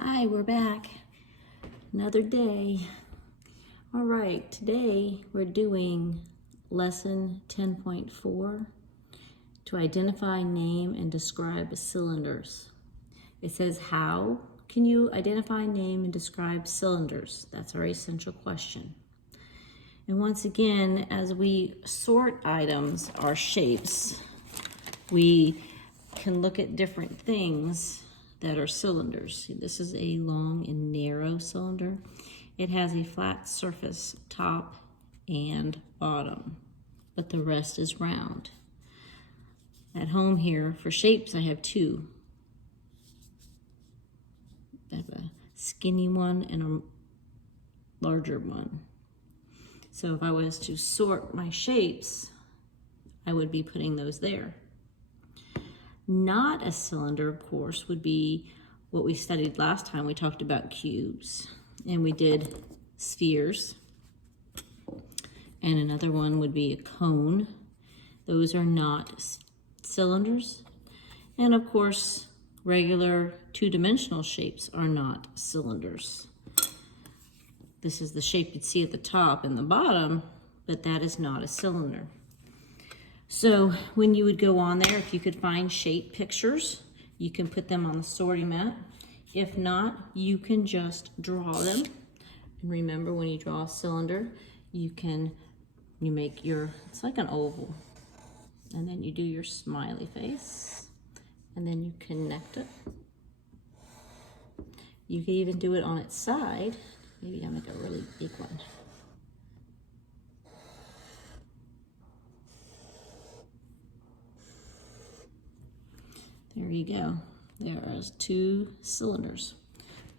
Hi, we're back. Another day. All right, today we're doing lesson 10.4 to identify, name, and describe cylinders. It says, how can you identify, name, and describe cylinders? That's our essential question. And once again, as we sort items, our shapes, we can look at different things that are cylinders. This is a long and narrow cylinder. It has a flat surface, top and bottom, but the rest is round. At home here, for shapes, I have two. I have a skinny one and a larger one. So if I was to sort my shapes, I would be putting those there. Not a cylinder, of course, would be what we studied last time. We talked about cubes, and we did spheres. And another one would be a cone. Those are not cylinders. And of course, regular two-dimensional shapes are not cylinders. This is the shape you'd see at the top and the bottom, but that is not a cylinder. So when you would go on there, if you could find shape pictures, you can put them on the sorting mat. If not, you can just draw them. And remember, when you draw a cylinder, you make it's like an oval. And then you do your smiley face. And then you connect it. You can even do it on its side. Maybe I'll make a really big one. There you go. There's two cylinders.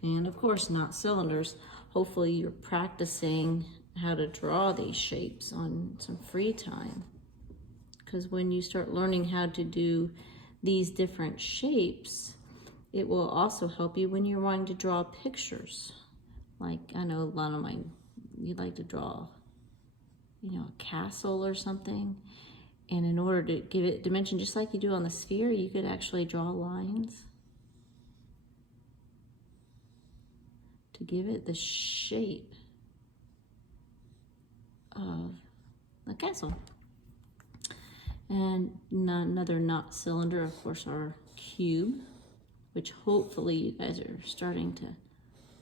And of course, not cylinders. Hopefully you're practicing how to draw these shapes on some free time. Because when you start learning how to do these different shapes, it will also help you when you're wanting to draw pictures. Like, I know a lot of you'd like to draw, a castle or something. And in order to give it dimension, just like you do on the sphere, you could actually draw lines to give it the shape of the castle. And another not cylinder, of course, our cube, which hopefully you guys are starting to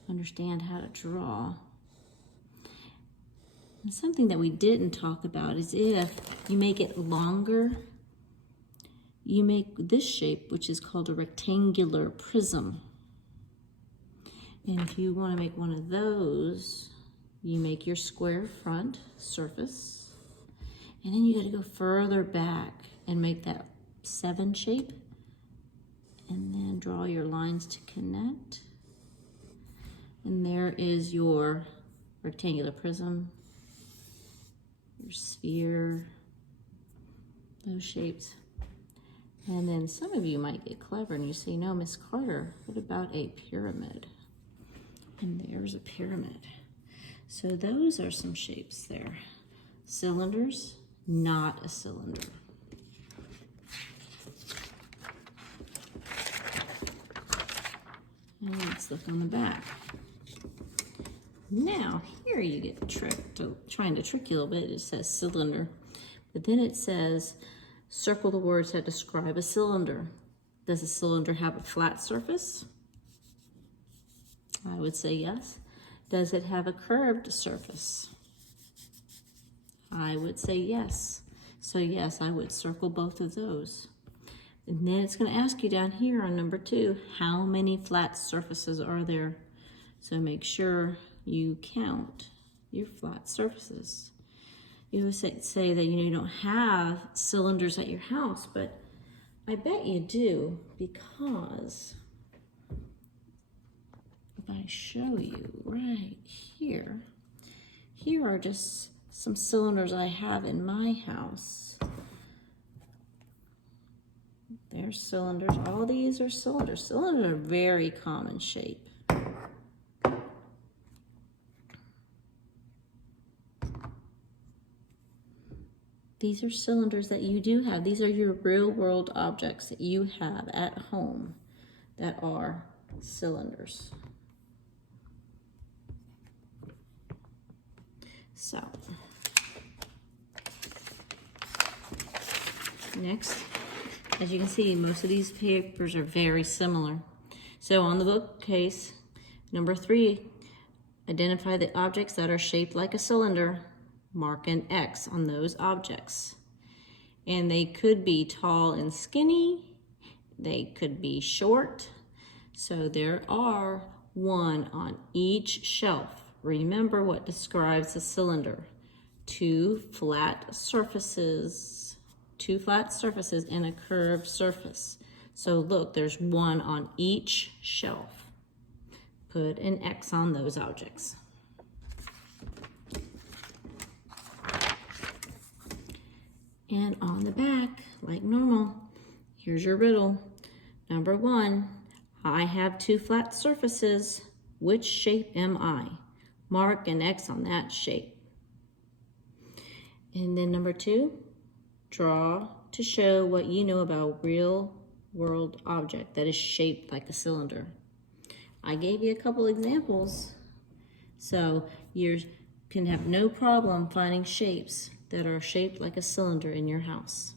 understand how to draw. And something that we didn't talk about is if you make it longer, you make this shape, which is called a rectangular prism. And if you want to make one of those, you make your square front surface, and then you got to go further back and make that 7 shape, and then draw your lines to connect. And there is your rectangular prism, your sphere, those shapes. And then some of you might get clever and you say, no, Miss Carter, what about a pyramid? And there's a pyramid. So those are some shapes there. Cylinders, not a cylinder. And let's look on the back. Now, here you get tricked, trying to trick you a little bit. It says cylinder, but then it says, circle the words that describe a cylinder. Does a cylinder have a flat surface? I would say yes. Does it have a curved surface? I would say yes. So yes, I would circle both of those. And then it's going to ask you down here on number 2, how many flat surfaces are there? So make sure you count your flat surfaces. You would say that you don't have cylinders at your house, but I bet you do, because if I show you right here, here are just some cylinders I have in my house. There's cylinders. All these are cylinders. Cylinders are a very common shape. These are cylinders that you do have. These are your real world objects that you have at home that are cylinders. So, next, as you can see, most of these papers are very similar. So on the bookcase, number 3, identify the objects that are shaped like a cylinder. Mark an X on those objects. And they could be tall and skinny. They could be short. So there are one on each shelf. Remember what describes a cylinder. 2 flat surfaces. 2 flat surfaces and a curved surface. So look, there's one on each shelf. Put an X on those objects. And on the back, like normal, here's your riddle. Number 1, I have 2 flat surfaces. Which shape am I? Mark an X on that shape. And then number 2, draw to show what you know about a real world object that is shaped like a cylinder. I gave you a couple examples, so you can have no problem finding shapes that are shaped like a cylinder in your house.